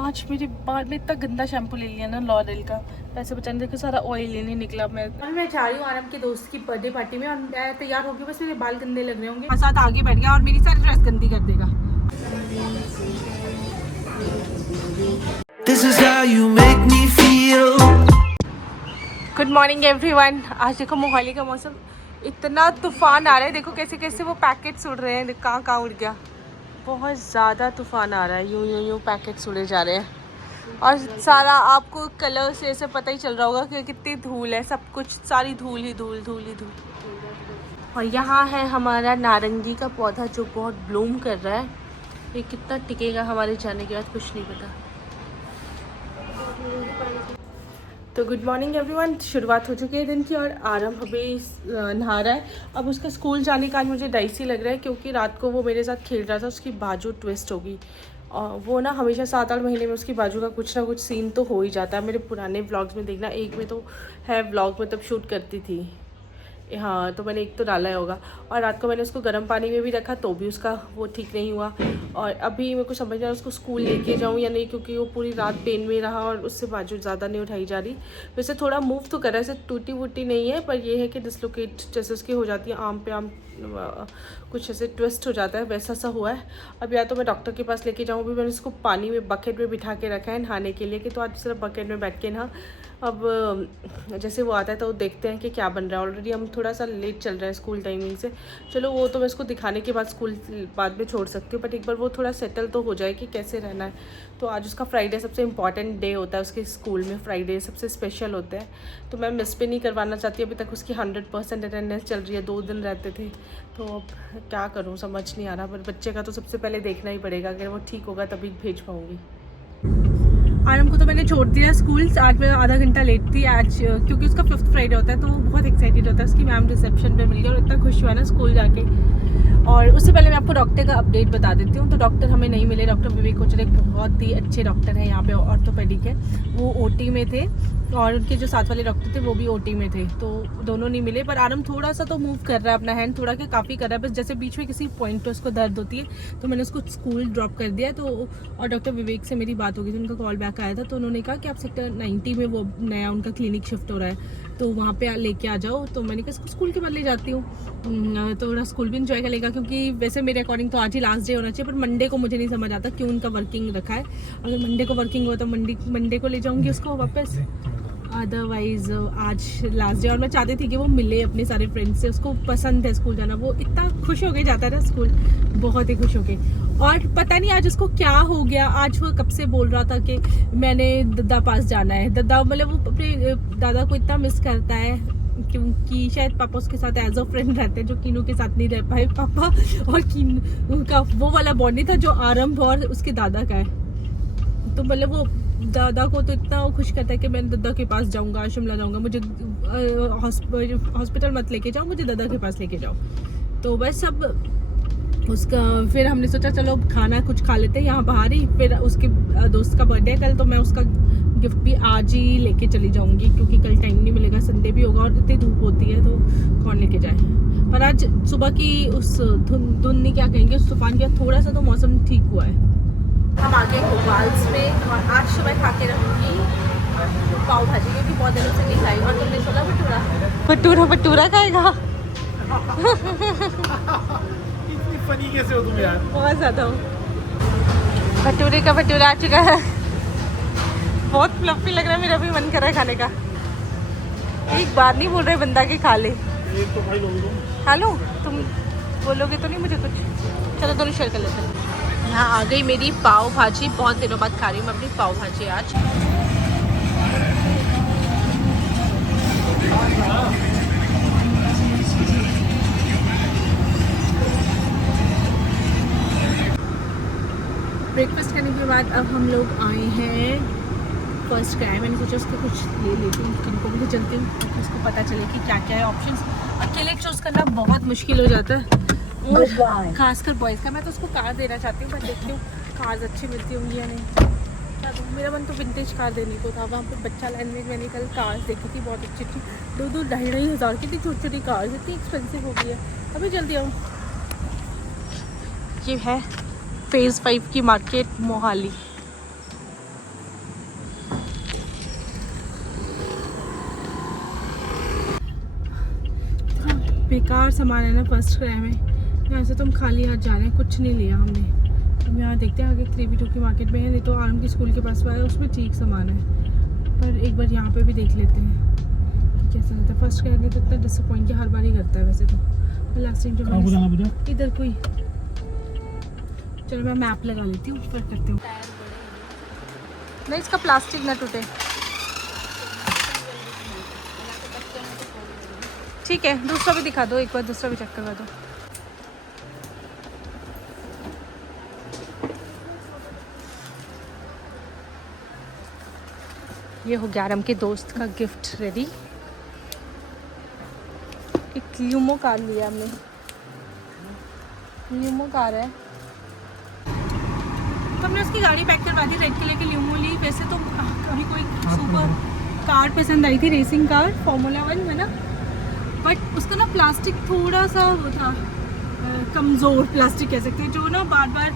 आज मेरे बाल में इतना गंदा शैम्पू ले लिया ना लॉरेल का, पैसे बचाने देखो सारा ऑयल ही नहीं निकला। मैं जा रही हूँ आराम के दोस्त की बर्थडे पार्टी में और मैं तैयार होगी, बस मेरे बाल गंदे लग रहे होंगे। साथ आगे बैठ गया और मेरी सारी ड्रेस गंदी कर देगा। This is how you make me feel. Good morning everyone। आज देखो मोहाली का मौसम इतना तूफान आ रहा है, देखो कैसे कैसे वो पैकेट्स उड़ रहे हैं, कहाँ कहाँ उड़ गया। बहुत ज़्यादा तूफान आ रहा है, यूं पैकेट्स उड़े जा रहे हैं और सारा आपको कलर से ऐसे पता ही चल रहा होगा कि कितनी धूल है, सब कुछ सारी धूल ही धूल धूल ही धूल। और यहाँ है हमारा नारंगी का पौधा जो बहुत ब्लूम कर रहा है, ये कितना टिकेगा हमारे जाने के बाद कुछ नहीं पता। तो गुड मॉर्निंग एवरीवन, शुरुआत हो चुकी है दिन की और आराम अभी नहा रहा है। अब उसका स्कूल जाने का आज मुझे डाइसी लग रहा है क्योंकि रात को वो मेरे साथ खेल रहा था, उसकी बाजू ट्विस्ट होगी और वो ना हमेशा 7-8 महीने में उसकी बाजू का कुछ ना कुछ सीन तो हो ही जाता है। मेरे पुराने व्लॉग्स में देखना, एक में तो है व्लॉग में तब शूट करती थी, हाँ तो मैंने एक तो डाला होगा। और रात को मैंने उसको गर्म पानी में भी रखा तो भी उसका वो ठीक नहीं हुआ। और अभी मेरे को समझ नहीं आ रहा उसको स्कूल लेके जाऊँ या नहीं, क्योंकि वो पूरी रात पेन में रहा और उससे बाजू ज़्यादा नहीं उठाई जा रही। वैसे थोड़ा मूव तो कर रहा है, ऐसे टूटी वूटी नहीं है, पर यह है कि डिसलोकेट जैसे उसकी हो जाती है, आम पे आम कुछ ऐसे ट्विस्ट हो जाता है, वैसा सा हुआ है। अब या तो मैं डॉक्टर के पास लेके जाऊँ, भी मैंने उसको पानी में बकेट में बिठा के रखा है नहाने के लिए कि तो आज सिर्फ बकेट में बैठ के नहा। अब जैसे वो आता है तो देखते हैं कि क्या बन रहा है। ऑलरेडी हम थोड़ा सा लेट चल रहा है स्कूल टाइमिंग से, चलो वो तो मैं इसको दिखाने के बाद स्कूल बाद में छोड़ सकती हूँ, बट एक बार वो थोड़ा सेटल तो हो जाए कि कैसे रहना है। तो आज उसका फ्राइडे सबसे इम्पॉर्टेंट डे होता है, उसके स्कूल में फ्राइडे सबसे स्पेशल होता है, तो मैं मिस भी नहीं करवाना चाहती। अभी तक उसकी 100% अटेंडेंस चल रही है, 2 दिन रहते थे, तो अब क्या करूँ समझ नहीं आ रहा। पर बच्चे का तो सबसे पहले देखना ही पड़ेगा, अगर वो ठीक होगा तभी भेज पाऊँगी। आरम को तो मैंने छोड़ दिया स्कूल, आज मैं आधा घंटा लेट थी आज, क्योंकि उसका 5th फ्राइडे होता है तो वो बहुत एक्साइटेड होता है। उसकी मैम रिसेप्शन पे मिल गई और इतना खुश हुआ ना स्कूल जाके। और उससे पहले मैं आपको डॉक्टर का अपडेट बता देती हूँ। तो डॉक्टर हमें नहीं मिले, डॉक्टर विवेक कोचर एक बहुत ही अच्छे डॉक्टर हैं यहाँ पे, ऑर्थोपेडिक है, वो ओटी में थे और उनके जो साथ वाले डॉक्टर थे वो भी ओटी में थे, तो दोनों नहीं मिले। पर आरम थोड़ा सा तो मूव कर रहा है, अपना हैंड थोड़ा क्या काफ़ी कर रहा है, बस जैसे बीच में किसी पॉइंट पर उसको दर्द होती है तो मैंने उसको स्कूल ड्रॉप कर दिया। तो और डॉक्टर विवेक से मेरी बात हो गई थी, उनका कॉल बैक आया था, तो उन्होंने कहा कि आप सेक्टर 90 में वो नया उनका क्लिनिक शिफ्ट हो रहा है तो वहाँ पे लेके आ जाओ। तो मैंने कहा स्कूल के बाद ले जाती हूँ, तो थोड़ा स्कूल भी इंजॉय करेगा, क्योंकि वैसे मेरे अकॉर्डिंग तो आज ही लास्ट डे होना चाहिए, पर मंडे को मुझे नहीं समझ आता क्यों उनका वर्किंग रखा है। अगर मंडे को वर्किंग हुआ तो मंडे को ले जाऊँगी उसको वापस, अदरवाइज आज लास्ट डे। और मैं चाहती थी कि वो मिले अपने सारे फ्रेंड्स से, उसको पसंद है स्कूल जाना, वो इतना खुश हो गए जाता है ना स्कूल, बहुत ही खुश हो गए। और पता नहीं आज उसको क्या हो गया, आज वो कब से बोल रहा था कि मैंने दद्दा पास जाना है। दद्दा मतलब वो अपने दादा को इतना मिस करता है, क्योंकि शायद पापा उसके साथ एज अ फ्रेंड रहते हैं, जो कीनू के साथ नहीं रह पाए पापा, और कीनू उनका वो वाला बॉन्ड नहीं था जो आरंभ और उसके दादा का है। तो मतलब वो दादा को तो इतना खुश करता है कि मैं दादा के पास जाऊंगा, शिमला जाऊंगा, मुझे हॉस्पिटल मत लेके जाओ, मुझे दादा के पास लेके जाओ। तो बस अब उसका फिर हमने सोचा चलो खाना कुछ खा लेते हैं यहाँ बाहर ही, फिर उसके दोस्त का बर्थडे है कल, तो मैं उसका गिफ्ट भी आज ही लेके चली जाऊंगी, क्योंकि कल टाइम नहीं मिलेगा, संडे भी होगा और इतनी धूप होती है तो कौन लेके जाए। पर आज सुबह की उस धुंध नहीं क्या कहेंगे, उस तूफान के थोड़ा सा तो मौसम ठीक हुआ है। हम आ गए भोपाल्स में और आज सुबह खा के रहूँगी पाव भाजी, क्योंकि बहुत दिनों से नहीं खाई। और तुमने छोला भटूरा भटूरा खाएगा इतनी फनी कैसे हो तुम यार? बहुत ज़्यादा हो। भटूरे का भटूरा आ चुका है, बहुत फ्लफी लग रहा है, मेरा भी मन कर रहा है खाने का। एक बार नहीं बोल रहे बंदा कि खा ले, एक तो खाई लोगे तुम। खा लो, तुम बोलोगे तो नहीं मुझे कुछ। चलो दोनों शेयर कर लेते हैं। यहाँ आ गई मेरी पाव भाजी, बहुत दिनों बाद खा रही हूँ मैं अपनी पाव भाजी आज। ब्रेकफास्ट करने के बाद अब हम लोग आए हैं फर्स्ट क्राई। मैंने सोचा उसको कुछ ले लेती हूँ, किनको भी चलती हूँ ताकि उसको पता चले कि क्या क्या है ऑप्शंस। अकेले चूज़ करना बहुत मुश्किल हो जाता है, और खासकर बॉयज़ का। मैं तो उसको कार देना चाहती हूँ, पर देखती हूँ कार्स अच्छी मिलती होंगी या नहीं। क्या कहूँ, मेरा मन तो विंटेज कार देने को था। वहाँ पे बच्चा लाइन में मैंने कल कार्स देखी थी बहुत अच्छी अच्छी, 2-2 हज़ार की थी छोटी छोटी कार्स, इतनी एक्सपेंसिव हो गई है। अभी जल्दी आऊँ। ये है फेज़ 5 की मार्केट मोहाली। बेकार सामान है ना फर्स्ट क्राई में। यहाँ से तो हम खाली हाथ जा रहे हैं, कुछ नहीं लिया हमने। हम यहाँ देखते हैं आगे 3B2 की मार्केट में है, नहीं तो आरम की स्कूल के पास है, उसमें ठीक सामान है। पर एक बार यहाँ पे भी देख लेते हैं कैसा रहता है। फर्स्ट क्राई में तो इतना डिसअपॉइंट हर बार ही करता है वैसे तो। लास्ट टाइम जो इधर कोई, चलो मैं मैप लगा लेती हूँ फिर करती हूँ। नहीं इसका प्लास्टिक ना टूटे। ठीक है, दूसरा भी दिखा दो एक बार, दूसरा भी चेक करवा दो। ये हो गया आरम के दोस्त का गिफ्ट रेडी। एक ल्यूमो कार लिया हमने, ल्यूमो कार है। तो हमने उसकी गाड़ी पैक करवा दी, रेड कलर की ल्यूमो ली। वैसे तो कभी कोई सुपर कार पसंद आई थी, रेसिंग कार फॉर्मूला 1 है ना, बट उसका ना प्लास्टिक थोड़ा सा वो था, कमज़ोर प्लास्टिक कह सकते हैं, जो ना बार बार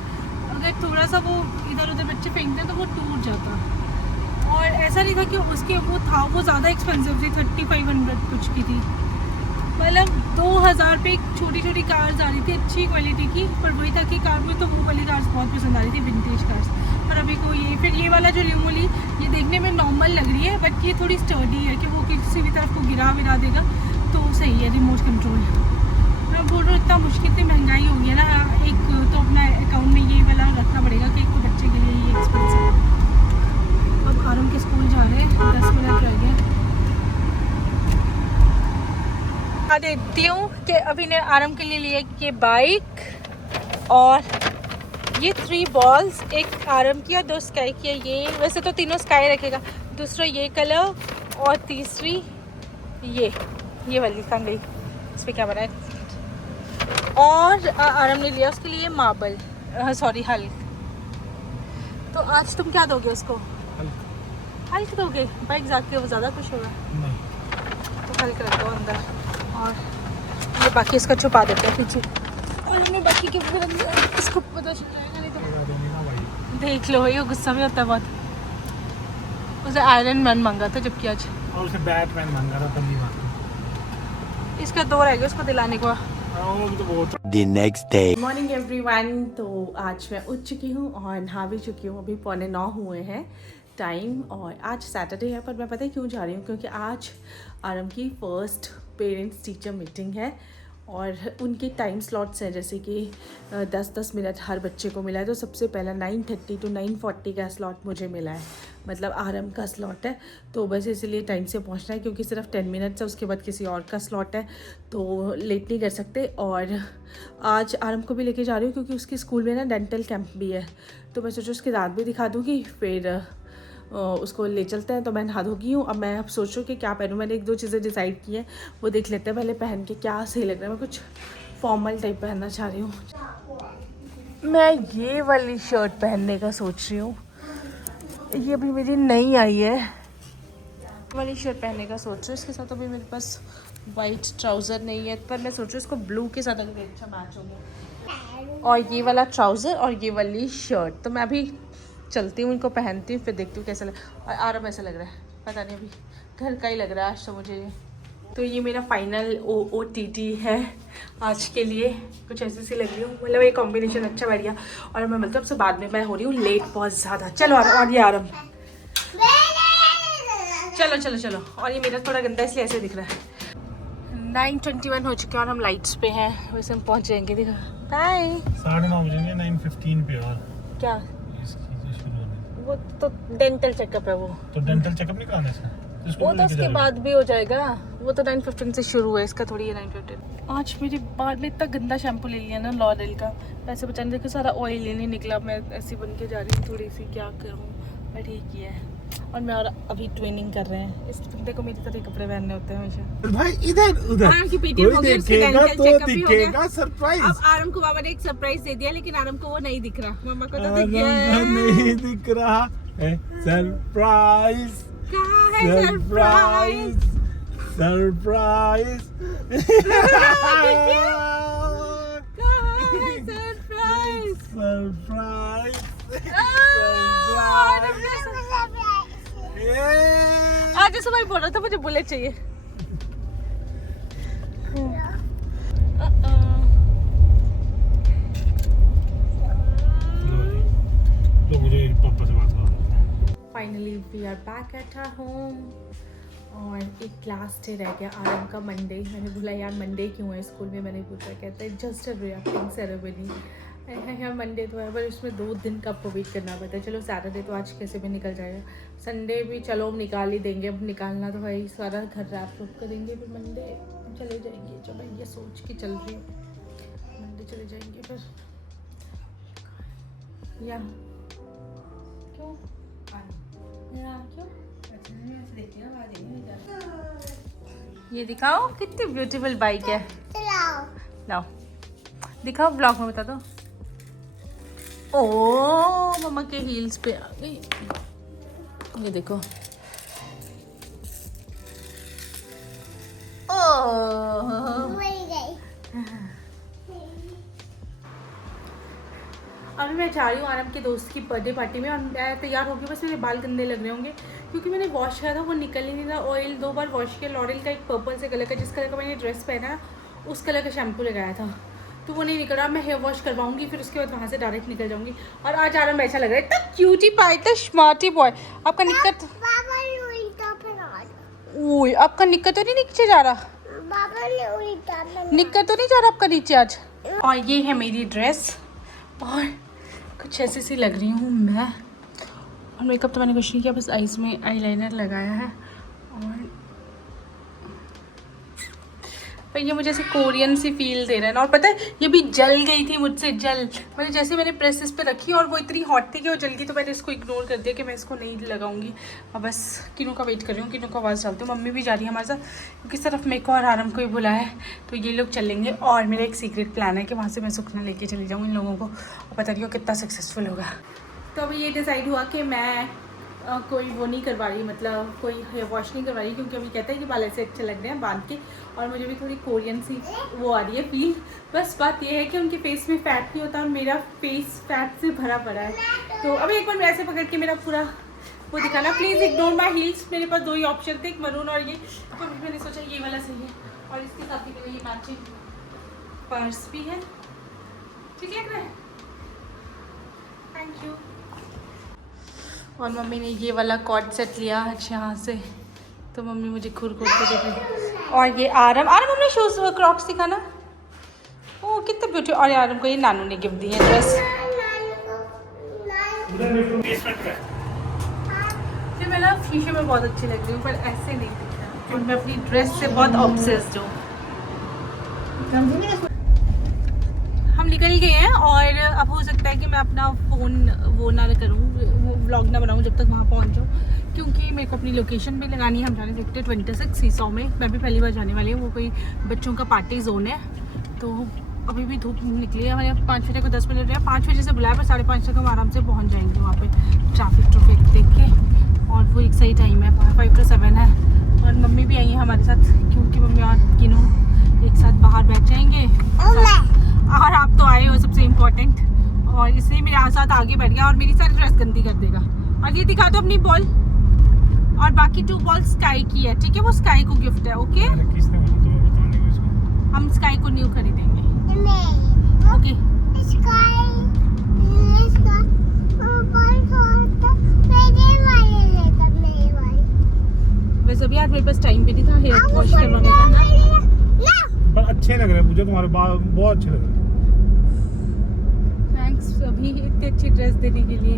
अगर थोड़ा सा वो इधर उधर बच्चे फेंकते हैं तो वो टूट जाता। और ऐसा नहीं था कि उसके वो था, वो ज़्यादा एक्सपेंसिव थी, 3500 कुछ की थी। मतलब 2000 पे एक छोटी छोटी कार्स आ रही थी अच्छी क्वालिटी की, पर वही था कि कार में तो वो वाली कार्स बहुत पसंद आ रही थी, विंटेज कार्स। पर अभी को ये फिर ये वाला जो ल्यूमो ली, ये देखने में नॉर्मल लग रही है, बट ये थोड़ी स्टर्डी है कि वो किसी भी तरफ को गिरा विरा देगा तो सही है। रिमोट कंट्रोल, मैं बोल रहा हूँ इतना मुश्किल, इतनी महंगाई हो गई है ना, एक तो अपना अकाउंट में ये वाला रखना पड़ेगा कि एक तो बच्चे के लिए ये एक्सपेंसिव है। अब आरम के स्कूल जा रहे हैं, 10 मिनट रह गए। देखती हूँ कि अभी ने आरम के लिए लिया ये बाइक और ये 3 बॉल्स, एक आरम की और 2 स्काई की है। ये वैसे तो तीनों स्काई रखेगा, दूसरा ये कलर और तीसरी ये वाली कहाँ गई, इस पर क्या बना है। और आरम ने लिया उसके लिए मार्बल, सॉरी हल्क। तो आज तुम क्या दोगे उसको? हल्क दोगे? बाइक जाके वो ज़्यादा खुश होगा। तो हल्क रख दो अंदर, और ये बाकी इसका छुपा देते हैं पीछे। और हमने बाकी के इसको पता चल जाएगा नहीं तो देख लो, ये गुस्सा भी होता है बहुत। उसे आयरन मैन मांगा था जबकि आज और उसे बैटमैन मांगा था, तभी मांगा। इसका 2 रह गया उसको दिलाने को। The next day. Morning everyone. तो आज मैं उठ चुकी हूँ और नहा भी चुकी हूँ, अभी 8:45 हुए हैं टाइम। और आज सैटरडे है, पर मैं पता है क्यों जा रही हूँ, क्योंकि आज आरम की फर्स्ट पेरेंट्स टीचर मीटिंग है और उनके टाइम स्लॉट्स हैं, जैसे कि 10-10 मिनट हर बच्चे को मिला है। तो सबसे पहला 9:30 to 9:40 का स्लॉट मुझे मिला है, मतलब आरम का स्लॉट है। तो बस इसलिए टाइम से पहुंचना है, क्योंकि सिर्फ 10 मिनट्स है, उसके बाद किसी और का स्लॉट है तो लेट नहीं कर सकते। और आज आरम को भी लेके जा रही हूँ क्योंकि उसके स्कूल में ना डेंटल कैंप भी है, तो मैं सोचा उसके दांत भी दिखा दूँगी, फिर उसको ले चलते हैं। तो मैं नहा धोगी हूँ, अब मैं अब सोचूँ कि क्या पहनूँ। मैंने 1-2 चीज़ें डिसाइड की हैं, वो देख लेते हैं पहले पहन के क्या सही लग रहा है। मैं कुछ फॉर्मल टाइप पहनना चाह रही हूँ। मैं ये वाली शर्ट पहनने का सोच रही हूँ, ये अभी मेरी नई आई है, वाली शर्ट पहनने का सोच रही हूँ। इसके साथ अभी मेरे पास वाइट ट्राउज़र नहीं है, पर मैं सोच रही हूँ इसको ब्लू के साथ अगर अच्छा मैच होगा। और ये वाला ट्राउज़र और ये वाली शर्ट, तो मैं अभी चलती हूँ, इनको पहनती हूँ, फिर देखती हूँ कैसा लग। और आराम ऐसा लग रहा है, पता नहीं, अभी घर का ही लग रहा है आज तो मुझे। तो ये मेरा फाइनल OOTD है आज के लिए, कुछ ऐसी सी लग रही हूँ, मतलब ये कॉम्बिनेशन अच्छा बैठ गया। और मैं मिलता हूँ आपसे बाद में, मैं हो रही हूँ लेट बहुत ज़्यादा। चलो और ये आरम, चलो चलो चलो। और ये मेरा थोड़ा गंदा इसलिए ऐसे दिख रहा है। 9:21 हो चुके हैं और हम लाइट्स पे हैं, वैसे हम पहुँच जाएंगे। देखा, बाय। 9:30 बजेंगे, 9:15 पे। और क्या इसकी शुरू होने, वो तो डेंटल चेकअप है, वो तो डेंटल चेकअप नहीं कराना इसका, वो तो उसके बाद भी हो जाएगा। वो तो 9:15 से शुरू है, इसका थोड़ी है 9:15। आज मेरे बाल में इतना गंदा शैम्पू ले लिया ना लॉरियल का, वैसे बचाने देखो सारा ऑयल ही नहीं निकला। मैं ऐसी बन के जा रही हूँ थोड़ी सी, क्या करूँ, मैं ठीक ही है। और मैं और अभी ट्रेनिंग कर रहे हैं, इस बंदे को मेरी तरह कपड़े पहनने होते हैं हमेशा। भाई इधर उधर आरम की पेटीएम हो गई, उसके डेंटल चेकअप भी हो गया। दिखेगा सरप्राइज। अब आरम को बाबा ने एक सरप्राइज दे दिया, लेकिन आरम को वो नहीं दिख रहा। मम्मा को तो दिख गया नहीं दिख रहा है। सरप्राइज, कहाँ है सरप्राइज? सरप्राइज, सरप्राइज, सरप्राइज, आज सुबह बोल रहा था मुझे बुलेट चाहिए। Finally we are back at our home. और एक लास्ट डे रह गया आराम का, मंडे। मैंने बोला यार मंडे क्यों है स्कूल में, मैंने पूछा, कहता है जस्ट अ रिएक्टिंग सेरेमनी। यार मंडे तो है पर उसमें 2 दिन का वेट करना पड़ता है। चलो सैटरडे तो आज कैसे भी निकल जाएगा, संडे भी चलो हम निकाल ही देंगे। अब निकालना तो भाई सारा घर रैप रूप करेंगे, फिर मंडे चले जाएंगे। जो मैं ये सोच के चल रही हूँ मंडे चले जाएंगे। फिर या क्यों ये दिखाओ कितनी ब्यूटीफुल बाइक है। लाओ दिखाओ, ब्लॉग में बता दो। ओ मम्मा के हील्स पे आ गई, ये देखो। अभी मैं जा रही हूँ आराम के दोस्त की बर्थडे पार्टी में, और मैं तैयार होगी। बस मेरे बाल गंदे लग रहे होंगे क्योंकि मैंने वॉश किया था, वो निकल ही नहीं रहा। ऑयल 2 बार वॉश किया। लॉरियल का एक पर्पल से कलर का, जिस कलर का मैंने ड्रेस पहना उस कलर का शैम्पू लगाया था, तो वो नहीं निकल रहा। मैं हेयर वॉश करवाऊंगी, फिर उसके बाद वहाँ से डायरेक्ट निकल जाऊंगी। और आज आराम ऐसा लग रहा है, इतना क्यूटी पाई, इतना स्मार्टी बॉय। आपका निक्कर ओए, आपका निक्कर तो नहीं नीचे जा रहा, निक्कर तो नहीं जा रहा आपका नीचे आज। और ये है मेरी ड्रेस, और कुछ ऐसी सी लग रही हूँ मैं। और मेकअप तो मैंने कुछ नहीं किया, बस आईज में आईलाइनर लगाया है। और पर ये मुझे ऐसे कोरियन सी फील दे रहा है ना। और पता है ये भी जल गई थी मुझसे, मतलब जैसे मैंने प्रेस इस पे रखी और वो इतनी हॉट थी कि वो जल गई, तो मैंने इसको इग्नोर कर दिया कि मैं इसको नहीं लगाऊंगी। और बस किनू का वेट कर रही हूँ, किनू का आवाज़ डालती हूँ। मम्मी भी जा रही है हमारे साथ, क्योंकि सिर्फ मेरे को और आराम को ही बुलाया है, तो ये लोग चलेंगे। और मेरा एक सीक्रेट प्लान है कि वहाँ से मैं सुखना लेके चली जाऊँ इन लोगों को, और पता नहीं हो कितना सक्सेसफुल होगा। तो अभी ये डिसाइड हुआ कि मैं कोई वो नहीं करवा रही, मतलब कोई हेयर वॉश नहीं करवा रही, क्योंकि अभी कहता है कि बाल ऐसे अच्छे लग रहे हैं बांध के, और मुझे भी थोड़ी कोरियन सी वो आ रही है फील। बस बात ये है कि उनके फेस में फैट नहीं होता और मेरा फेस फैट से भरा पड़ा है। तो अभी एक बार मैं ऐसे पकड़ के मेरा पूरा वो दिखाना, प्लीज़ इग्नोर माई हील्स। मेरे पास 2 ही ऑप्शन थे, एक मरून और ये, तो मैंने सोचा ये वाला सही है। और इसके साथ ही ये मैचिंग पर्स भी है, ठीक लग रहा है, थैंक यू। और मम्मी ने ये वाला कॉर्ड सेट लिया अच्छा यहाँ से, तो मम्मी मुझे खुर खुर के देख रही। और ये आराम हमने शूज़ क्रॉक्स दिखाना, ओ कितने ब्यूटी। और आराम को ये नानू ने गिफ्ट दी है ड्रेस। फिर मैं ना शीशे में बहुत अच्छी लग रही हूँ, पर ऐसे नहीं दिखता। मैं अपनी ड्रेस से बहुत ऑब्सेस्ड हूँ। हम निकल गए हैं, और अब हो सकता है कि मैं अपना फ़ोन वो ना करूँ, वो व्लॉग ना बनाऊँ जब तक वहाँ पहुँच जाऊँ, क्योंकि मेरे को अपनी लोकेशन भी लगानी है। हम जाने सकते 26 सीसॉ में, मैं भी पहली बार जाने वाली हूँ। वो कोई बच्चों का पार्टी जोन है, तो अभी भी धूप निकली है। हमारे 5 बजे को 10 मिनट है, 5 बजे से बुलाया, पर 5:30 तक हम आराम से पहुँच जाएंगे वहाँ पे, ट्रैफिक देख के। और वो एक सही टाइम है, 5 to 7 है। और मम्मी भी आई है हमारे साथ, क्योंकि मम्मी और किनू एक साथ बाहर बैठ जाएंगे। और आप तो आए हो, सबसे इम्पोर्टेंट, और इसलिए मेरे साथ आगे बैठ गया और मेरी सारी ड्रेस गंदी कर देगा। और ये दिखा दो अपनी बॉल, और बाकी 2 बॉल स्काई की है, ठीक है, वो स्काई को गिफ्ट है। ओके, हम स्काई को न्यू खरीदेंगे। ओके, वैसे अभी आज मेरे पास टाइम भी नहीं था हेयर वॉश करवाने का ना, पर अच्छे लग रहे हैं मुझे, तुम्हारे बाल बहुत अच्छे लग रहे हैं। थैंक्स अभी इतनी अच्छी ड्रेस देने के लिए।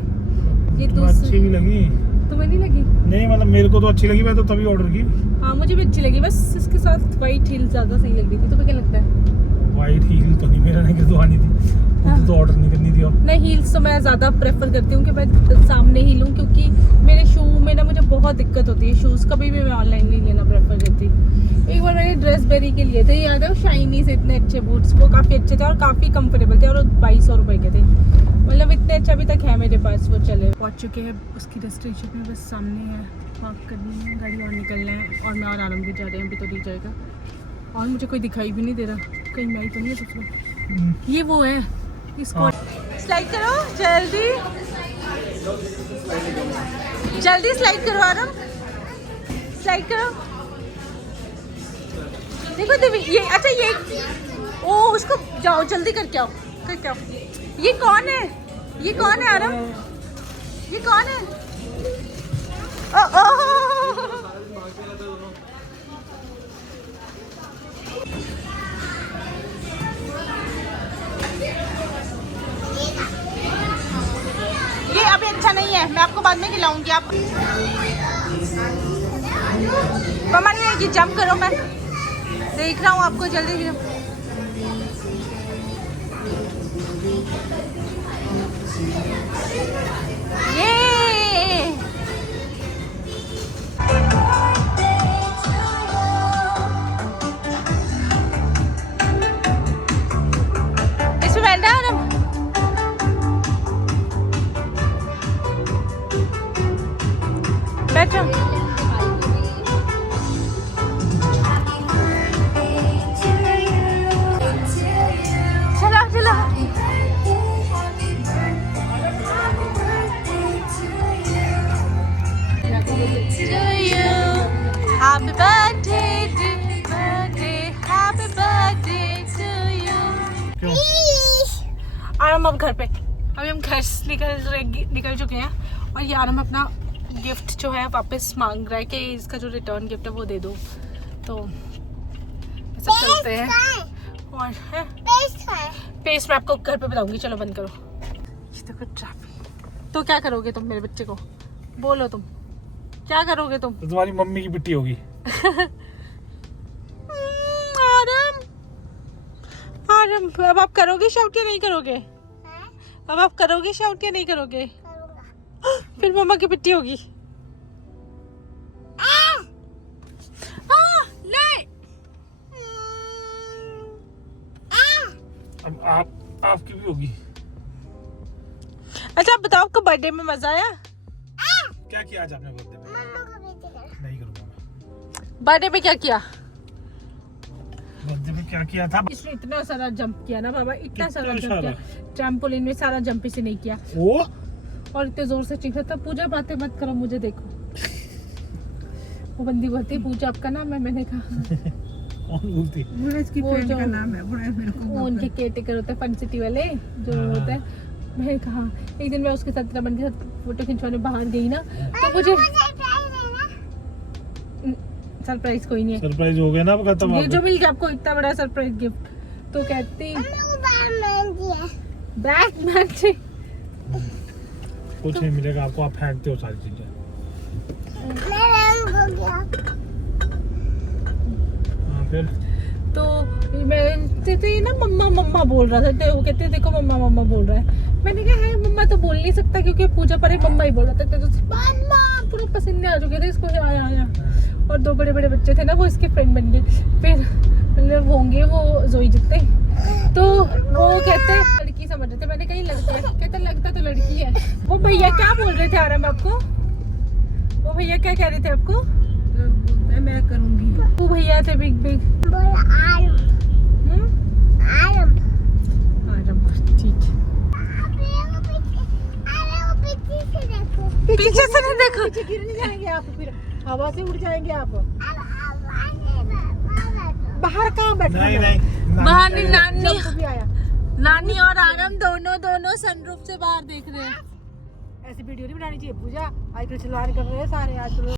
ये तो अच्छी भी लगी, तुम्हें नहीं लगी? नहीं मतलब मेरे को तो अच्छी लगी, मैं तो तभी ऑर्डर की। हाँ मुझे भी अच्छी लगी, बस इसके साथ वाइट हील ज़्यादा सही लग रही थी। तुम्हें क्या लगता है? वाइट हील तो नहीं, मेरा नहीं तो आनी थी, तो ऑर्डर नहीं करनी थी। और नहीं, हील्स तो मैं ज़्यादा प्रेफर करती हूँ कि मैं सामने ही लूँ, क्योंकि मेरे शू में ना मुझे बहुत दिक्कत होती है। शूज़ कभी भी मैं ऑनलाइन नहीं लेना प्रेफर करती। एक बार मैंने ड्रेसबेरी के लिए थे, याद है, शाइनी से इतने अच्छे बूट्स, वो काफ़ी अच्छे थे और काफ़ी कंफर्टेबल थे, और 2200 रुपये के थे। मतलब इतने अच्छे अभी तक है मेरे पास, वो चले। पहुँच चुके हैं उसकी डेस्टिनेशन में, बस सामने है, पार्क करनी है गाड़ी और निकलना है। और मैं और आराम भी जा रहे हैं, अभी तो नहीं जाएगा। और मुझे कोई दिखाई भी नहीं दे रहा, कहीं मैं ही तो नहीं है सबसे। ये वो है, इसको स्लाइड करो जल्दी, जल्दी स्लाइड करो आराम, स्लाइड करो। देखो देवी, ये अच्छा ये ओ उसको जाओ जल्दी करके आओ, करके आओ। ये कौन है? ये कौन है आराम? ये कौन है? ये अभी अच्छा नहीं है, मैं आपको बाद में खिलाऊंगी। आप मम्मा ने जंप करो, मैं देख रहा हूँ आपको, जल्दी जंप। ये इसमें बैठा है ना, बैठो। चलो चलो, Happy birthday to birthday, happy birthday to you। आराम अब घर पे, अभी हम घर से निकल चुके हैं और ये आराम अपना गिफ्ट जो है वापस मांग रहा है कि इसका जो रिटर्न गिफ्ट है वो दे दो। तो सब चलते हैं और है पेस्ट मैं आपको घर पे बताऊंगी। चलो बंद करो। ये देखो ट्रैफिक। तो क्या करोगे तुम मेरे बच्चे को, बोलो तुम क्या करोगे तुम? तो तुम्हारी मम्मी की पिट्टी होगी। आराम आराम, अब आप करोगे शाउट या नहीं करोगे? अब आप करोगे शाउट या नहीं करोगे? फिर मम्मा की पिट्टी होगी। नहीं, अब आपकी भी होगी। अच्छा आप बताओ, आपको बर्थडे में मजा आया? क्या किया आज आपने बर्थडे में? नहीं करूँगा मैं। बर्थडे में क्या किया? बर्थडे में क्या किया था? इसने इतना सारा जंप किया ना बाबा, इतना सारा कितना जंप किया। ट्रैम्पोलिन में सारा जंप इसे नहीं किया वो और इतने जोर से चीखा था। पूजा बातें मत करो, मुझे देखो। वो बंदी बोलती पूजा आपका नाम है। मैंने कहा कौन बोलती? वो जो वो उनके केयरटेकर होते हैं फन सिटी वाले जो होते हैं। मैंने कहा एक दिन मैं उसके साथ रमन के साथ फोटो खिंचवाने बाहर गई ना, तो मुझे सरप्राइज कोई नहीं है। सरप्राइज हो गया ना, अब खत्म। ये जो मिल गया आपको इतना बड़ा सरप्राइज गिफ्ट, तो कहती बैटमैन जी कुछ नहीं मिलेगा आपको, आप फेंकते हो सारी चीजें। हाँ फिर तो मैं तो ये ना मम्मा मम्मा बोल रहा था, तो वो कहते देखो मम्मा मम्मा बोल रहा है। मैंने कहा है मम्मा तो बोल नहीं सकता क्योंकि पूजा पर मम्मा ही बोल रहा था। तो मम्मा पूरा पसीने आ चुके थे इसको, आया आया। और दो बड़े बड़े बच्चे थे ना, वो इसके फ्रेंड बन गए। फिर मतलब होंगे वो जोई जितने, तो वो कहते लड़की समझ रहे थे। मैंने कहीं लगता है, कहते लगता तो लड़की है। वो भैया क्या बोल रहे थे आराम आपको? वो भैया क्या कह रहे थे आपको? मैं करूंगी। वो भैया थे बिग बिग। ठीक है, पीछे से नहीं देखो, पीछे गिर नहीं जाएंगे आप, फिर हवा से उड़ जाएंगे आप। बाहर कहाँ बैठे? नहीं नहीं बाहर नहीं, नानी आया। नानी और आरम दोनों सनरूफ से बाहर देख रहे हैं। ऐसी वीडियो नहीं बनानी चाहिए पूजा, आजकल चलवान कर रहे हैं सारे आजकल।